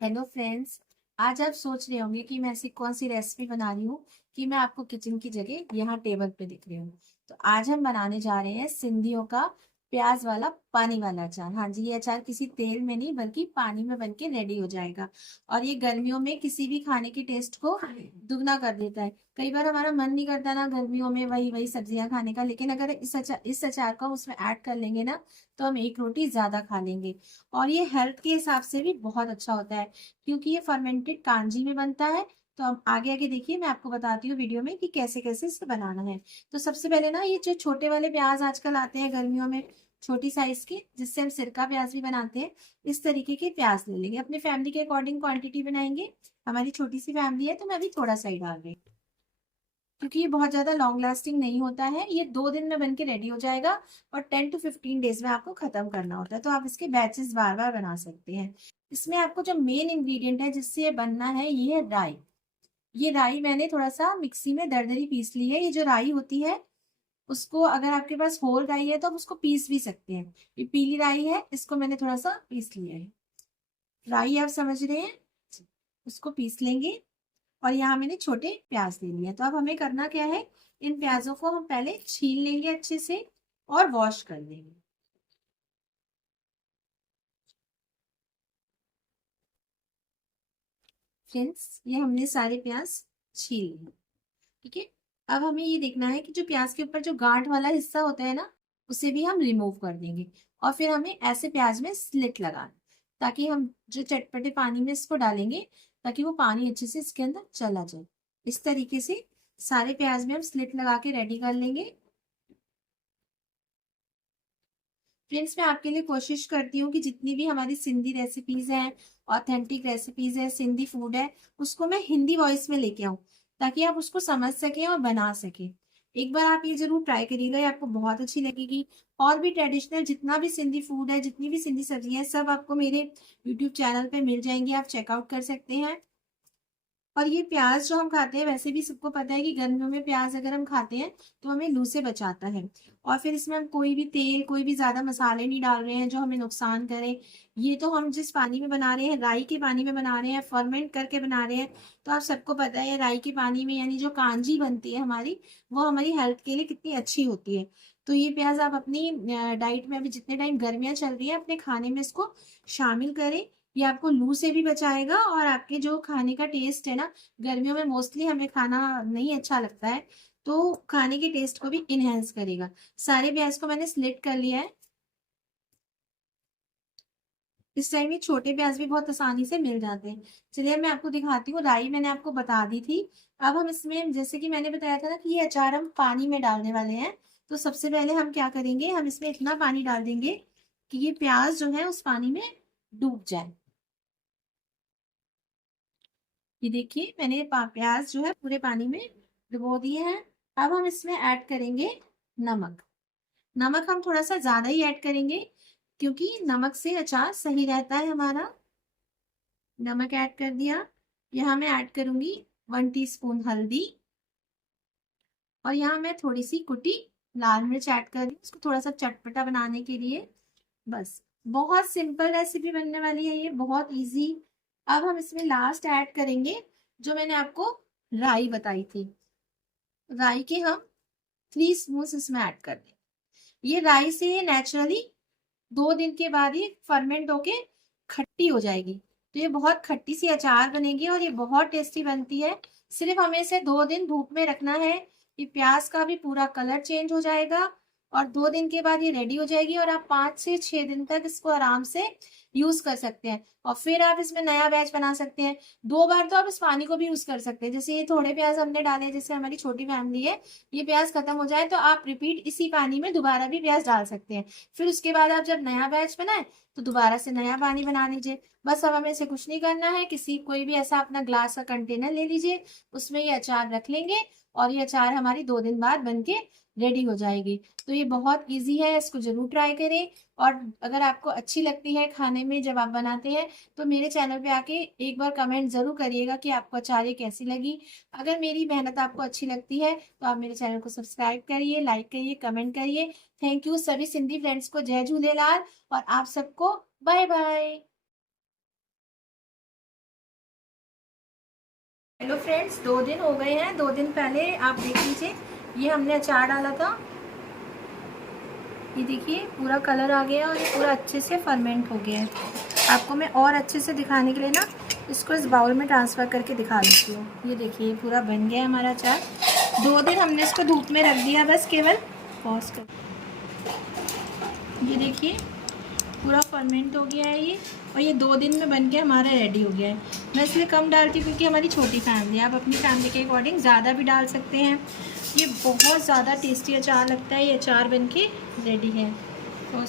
Hello friends. आज आप सोच रहे होंगे कि मैं ऐसी कौन सी रेसिपी बना रही हूँ कि मैं आपको किचन की जगह यहाँ टेबल पे दिख रही हूँ। तो आज हम बनाने जा रहे हैं सिंधियों का प्याज वाला पानी वाला अचार। हाँ जी, ये अचार किसी तेल में नहीं बल्कि पानी में बन के रेडी हो जाएगा। और ये गर्मियों में किसी भी खाने के टेस्ट को दुगना कर देता है। कई बार हमारा मन नहीं करता ना गर्मियों में वही वही सब्जियां खाने का, लेकिन अगर इस अचार को हम उसमें ऐड कर लेंगे ना, तो हम एक रोटी ज्यादा खा लेंगे। और ये हेल्थ के हिसाब से भी बहुत अच्छा होता है, क्योंकि ये फर्मेंटेड कांजी में बनता है। तो अब आगे आगे देखिए, मैं आपको बताती हूँ वीडियो में कि कैसे कैसे इसे बनाना है। तो सबसे पहले ना, ये जो छोटे वाले प्याज आजकल आते हैं गर्मियों में, छोटी साइज के, जिससे हम सिरका प्याज भी बनाते हैं, इस तरीके के प्याज ले लेंगे। अपने फैमिली के अकॉर्डिंग क्वांटिटी बनाएंगे। हमारी छोटी सी फैमिली है तो मैं अभी थोड़ा सा ही डाल रही हूँ, क्योंकि ये बहुत ज्यादा लॉन्ग लास्टिंग नहीं होता है। ये 2 दिन में बन के रेडी हो जाएगा और 10 to 15 डेज में आपको खत्म करना होता है। तो आप इसके बैचेस बार बार बना सकते हैं। इसमें आपको जो मेन इंग्रेडिएंट है जिससे ये बनना है, ये है राई। ये राई मैंने थोड़ा सा मिक्सी में दरदरी पीस ली है। ये जो राई होती है, उसको अगर आपके पास होल राई है तो आप उसको पीस भी सकते हैं। ये पीली राई है, इसको मैंने थोड़ा सा पीस लिया है। राई आप समझ रहे हैं, उसको पीस लेंगे। और यहाँ मैंने छोटे प्याज ले लिए। तो अब हमें करना क्या है, इन प्याजों को हम पहले छील लेंगे अच्छे से और वॉश कर लेंगे। फ्रेंड्स, ये हमने सारे प्याज छील लिए। ठीक है। अब हमें ये देखना है कि जो प्याज के ऊपर जो गांठ वाला हिस्सा होता है ना, उसे भी हम रिमूव कर देंगे। और फिर हमें ऐसे प्याज में स्लिट लगाना, ताकि हम जो चटपटे पानी में इसको डालेंगे, ताकि वो पानी अच्छे से इसके अंदर चला जाए। इस तरीके से सारे प्याज में हम स्लिट लगा के रेडी कर लेंगे। फ्रेंड्स, मैं आपके लिए कोशिश करती हूँ कि जितनी भी हमारी सिंधी रेसिपीज हैं, ऑथेंटिक रेसिपीज है, सिंधी फूड है, उसको मैं हिंदी वॉइस में लेके आऊँ, ताकि आप उसको समझ सकें और बना सकें। एक बार आप ये जरूर ट्राई करिएगा, ये आपको बहुत अच्छी लगेगी। और भी ट्रेडिशनल जितना भी सिंधी फूड है, जितनी भी सिंधी सब्जियां हैं, सब आपको मेरे यूट्यूब चैनल पे मिल जाएंगी, आप चेकआउट कर सकते हैं। और ये प्याज जो हम खाते हैं, वैसे भी सबको पता है कि गर्मियों में प्याज अगर हम खाते हैं तो हमें लू से बचाता है। और फिर इसमें हम कोई भी तेल, कोई भी ज्यादा मसाले नहीं डाल रहे हैं जो हमें नुकसान करे। ये तो हम जिस पानी में बना रहे हैं, राई के पानी में बना रहे हैं, फर्मेंट करके बना रहे हैं। तो आप सबको पता है राई के पानी में, यानी जो कांजी बनती है हमारी, वो हमारी हेल्थ के लिए कितनी अच्छी होती है। तो ये प्याज आप अपनी डाइट में, अभी जितने टाइम गर्मियां चल रही है, अपने खाने में इसको शामिल करें। ये आपको लू से भी बचाएगा, और आपके जो खाने का टेस्ट है ना, गर्मियों में मोस्टली हमें खाना नहीं अच्छा लगता है, तो खाने के टेस्ट को भी इनहेंस करेगा। सारे प्याज को मैंने स्लिट कर लिया है। इस टाइम ये छोटे प्याज भी बहुत आसानी से मिल जाते हैं। चलिए मैं आपको दिखाती हूँ। राई मैंने आपको बता दी थी। अब हम इसमें, जैसे कि मैंने बताया था ना कि ये अचार हम पानी में डालने वाले हैं, तो सबसे पहले हम क्या करेंगे, हम इसमें इतना पानी डाल देंगे कि ये प्याज जो है उस पानी में डूब जाए। ये देखिए, मैंने प्याज जो है पूरे पानी में डुबो दिए हैं। अब हम इसमें ऐड करेंगे नमक। नमक हम थोड़ा सा ज्यादा ही ऐड करेंगे, क्योंकि नमक से अचार सही रहता है हमारा। नमक ऐड कर दिया। यहाँ मैं ऐड करूंगी 1 टीस्पून हल्दी। और यहाँ मैं थोड़ी सी कुटी लाल मिर्च ऐड कर रही हूँ, उसको थोड़ा सा चटपटा बनाने के लिए। बस, बहुत सिंपल रेसिपी बनने वाली है ये, बहुत इजी। अब हम इसमें लास्ट ऐड करेंगे जो मैंने आपको राई बताई थी। राई के हम 3 स्पून इसमें ऐड कर दें। ये राई से ये नेचुरली 2 दिन के बाद ये फर्मेंट होके खट्टी हो जाएगी। तो ये बहुत खट्टी सी अचार बनेगी और ये बहुत टेस्टी बनती है। सिर्फ हमें इसे 2 दिन धूप में रखना है। ये प्याज का भी पूरा कलर चेंज हो जाएगा, और 2 दिन के बाद ये रेडी हो जाएगी, और आप 5 से 6 दिन तक इसको आराम से यूज कर सकते हैं। और फिर आप इसमें नया बैच बना सकते हैं। 2 बार तो आप इस पानी को भी यूज कर सकते हैं। जैसे ये थोड़े प्याज हमने डाले, जैसे हमारी छोटी फैमिली है, ये प्याज खत्म हो जाए तो आप रिपीट इसी पानी में दोबारा भी प्याज डाल सकते हैं। फिर उसके बाद आप जब नया बैच बनाए तो दोबारा से नया पानी बना लीजिए। बस अब हमें इसे कुछ नहीं करना है, किसी कोई भी ऐसा अपना ग्लास का कंटेनर ले लीजिए, उसमें ये अचार रख लेंगे, और ये अचार हमारी 2 दिन बाद बन के रेडी हो जाएगी। तो ये बहुत इजी है, इसको जरूर ट्राई करें। और अगर आपको अच्छी लगती है खाने में जब आप बनाते हैं, तो मेरे चैनल पे आके एक बार कमेंट जरूर करिएगा कि आपको अचार ये कैसी लगी। अगर मेरी मेहनत आपको अच्छी लगती है तो आप मेरे चैनल को सब्सक्राइब करिए, लाइक करिए, कमेंट करिए। थैंक यू सभी सिंधी फ्रेंड्स को, जय झूलेलाल। और आप सबको बाय बाय। हेलो फ्रेंड्स, 2 दिन हो गए हैं। 2 दिन पहले आप देख लीजिए, ये हमने अचार डाला था। ये देखिए पूरा कलर आ गया और ये पूरा अच्छे से फर्मेंट हो गया है। आपको मैं और अच्छे से दिखाने के लिए ना इसको इस बाउल में ट्रांसफ़र करके दिखा देती हूँ। ये देखिए पूरा बन गया हमारा अचार। 2 दिन हमने इसको धूप में रख दिया, बस केवल पॉज कर। ये देखिए पूरा फर्मेंट हो गया है ये, और ये 2 दिन में बन के हमारा रेडी हो गया है। मैं इसलिए कम डालती हूँ क्योंकि हमारी छोटी फैमिली है। आप अपनी फैमिली के अकॉर्डिंग ज़्यादा भी डाल सकते हैं। ये बहुत ज़्यादा टेस्टी अचार लगता है। ये अचार बन के रेडी है। तो